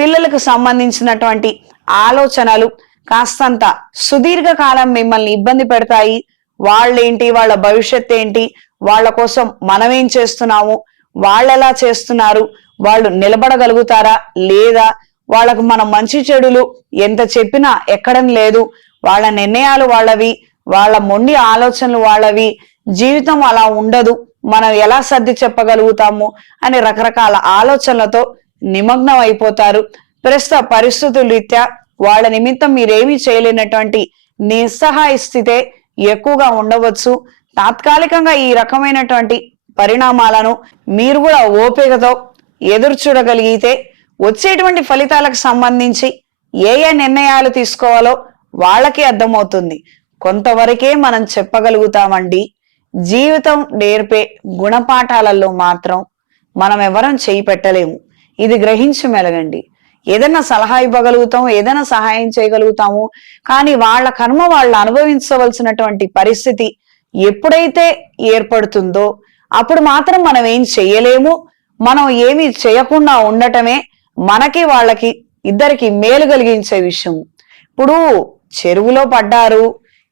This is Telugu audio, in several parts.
పిల్లలకు సంబంధించినటువంటి ఆలోచనలు కాస్తంత సుదీర్ఘకాలం మిమ్మల్ని ఇబ్బంది పెడతాయి. వాళ్ళేంటి, వాళ్ళ భవిష్యత్ ఏంటి, వాళ్ళ కోసం మనమేం చేస్తున్నాము, వాళ్ళు ఎలా చేస్తున్నారు, వాళ్ళు నిలబడగలుగుతారా లేదా, వాళ్ళకు మనం మంచి చెడులు ఎంత చెప్పినా ఎక్కడం లేదు, వాళ్ళ నిర్ణయాలు వాళ్ళవి, వాళ్ళ మొండి ఆలోచనలు వాళ్ళవి, జీవితం అలా ఉండదు, మనం ఎలా సర్ది చెప్పగలుగుతాము అని రకరకాల ఆలోచనలతో నిమగ్నం అయిపోతారు. ప్రస్తుత పరిస్థితుల రీత్యా వాళ్ళ నిమిత్తం మీరేమీ చేయలేనటువంటి నిస్సహాయ స్థితే ఎక్కువగా ఉండవచ్చు. తాత్కాలికంగా ఈ రకమైనటువంటి పరిణామాలను మీరు కూడా ఓపికతో ఎదురు చూడగలిగితే వచ్చేటువంటి ఫలితాలకు సంబంధించి ఏ ఏ నిర్ణయాలు తీసుకోవాలో వాళ్ళకి అర్థమవుతుంది. కొంతవరకే మనం చెప్పగలుగుతామండి. జీవితం నేర్పే గుణపాఠాలలో మాత్రం మనం ఎవరం చేయి పెట్టలేము. ఇది గ్రహించి మెలగండి. ఏదైనా సలహా ఇవ్వగలుగుతాం, ఏదైనా సహాయం చేయగలుగుతాము, కానీ వాళ్ళ కర్మ వాళ్ళు అనుభవించవలసినటువంటి పరిస్థితి ఎప్పుడైతే ఏర్పడుతుందో అప్పుడు మాత్రం మనం ఏం చెయ్యలేము. మనం ఏమి చేయకుండా ఉండటమే మనకి వాళ్ళకి ఇద్దరికి మేలు కలిగించే విషయం. ఇప్పుడు చెరువులో పడ్డారు,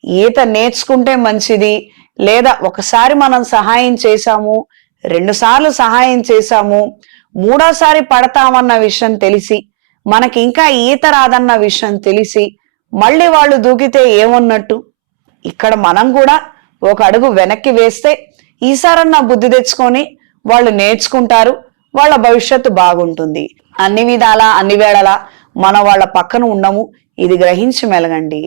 ఈత నేర్చుకుంటే మంచిది, లేదా ఒకసారి మనం సహాయం చేశాము, 2 సార్లు సహాయం చేశాము, 3వసారి పడతామన్న విషయం తెలిసి, మనకి ఇంకా ఈత రాదన్న విషయం తెలిసి మళ్ళీ వాళ్ళు దూకితే ఏమున్నట్టు? ఇక్కడ మనం కూడా ఒక అడుగు వెనక్కి వేస్తే ఈసారన్నా బుద్ధి తెచ్చుకొని వాళ్ళు నేర్చుకుంటారు, వాళ్ళ భవిష్యత్తు బాగుంటుంది. అన్ని విధాలా అన్ని వేళలా మనం వాళ్ళ పక్కన ఉండము. ఇది గ్రహించి మెలగండి.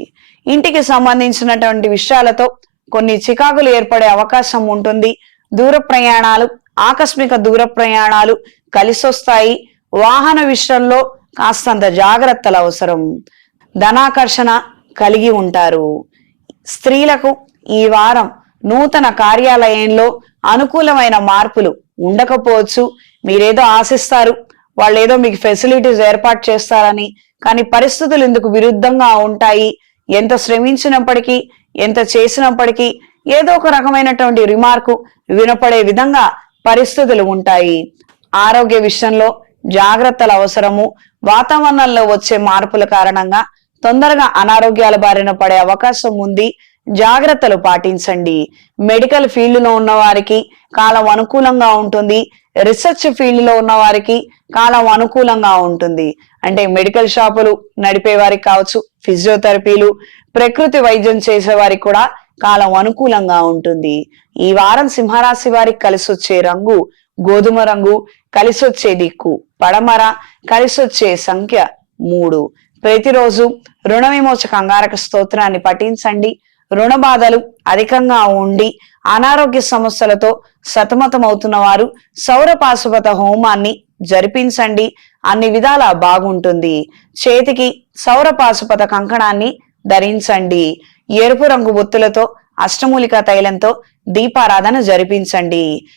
ఇంటికి సంబంధించినటువంటి విషయాలతో కొన్ని చికాకులు ఏర్పడే అవకాశం ఉంటుంది. దూర ప్రయాణాలు, ఆకస్మిక దూర ప్రయాణాలు కలిసొస్తాయి. వాహన విషయంలో కాస్తంత జాగ్రత్తలు అవసరం. ధనాకర్షణ కలిగి ఉంటారు. స్త్రీలకు ఈ వారం నూతన కార్యాలయంలో అనుకూలమైన మార్పులు ఉండకపోవచ్చు. మీరేదో ఆశిస్తారు, వాళ్ళు ఏదో మీకు ఫెసిలిటీస్ ఏర్పాటు చేస్తారని, కానీ పరిస్థితులు ఇందుకు విరుద్ధంగా ఉంటాయి. ఎంత శ్రమించినప్పటికీ, ఎంత చేసినప్పటికీ ఏదో ఒక రకమైనటువంటి రిమార్కు వినపడే విధంగా పరిస్థితులు ఉంటాయి. ఆరోగ్య విషయంలో జాగ్రత్తలు అవసరము. వాతావరణంలో వచ్చే మార్పుల కారణంగా తొందరగా అనారోగ్యాల బారిన పడే అవకాశం ఉంది. జాగ్రత్తలు పాటించండి. మెడికల్ ఫీల్డ్ లో ఉన్న వారికి కాలం అనుకూలంగా ఉంటుంది. రీసెర్చ్ ఫీల్డ్ లో ఉన్న వారికి కాలం అనుకూలంగా ఉంటుంది. అంటే మెడికల్ షాపులు నడిపే వారికి కావచ్చు, ఫిజియోథెరపీలు, ప్రకృతి వైద్యం చేసే వారికి కూడా కాలం అనుకూలంగా ఉంటుంది. ఈ వారం సింహరాశి వారికి కలిసొచ్చే రంగు గోధుమ రంగు, కలిసొచ్చే దిక్కు పడమర, కలిసొచ్చే సంఖ్య 3. ప్రతిరోజు రుణ విమోచక అంగారక స్తోత్రాన్ని పఠించండి. రుణ బాధలు అధికంగా ఉండి అనారోగ్య సమస్యలతో సతమతమవుతున్న వారు సౌర పాశుపత హోమాన్ని జరిపించండి. అన్ని విధాలా బాగుంటుంది. చేతికి సౌర పాశుపత కంకణాన్ని ధరించండి. ఎరుపు రంగు ఒత్తులతో అష్టమూలిక తైలంతో దీపారాధన జరిపించండి.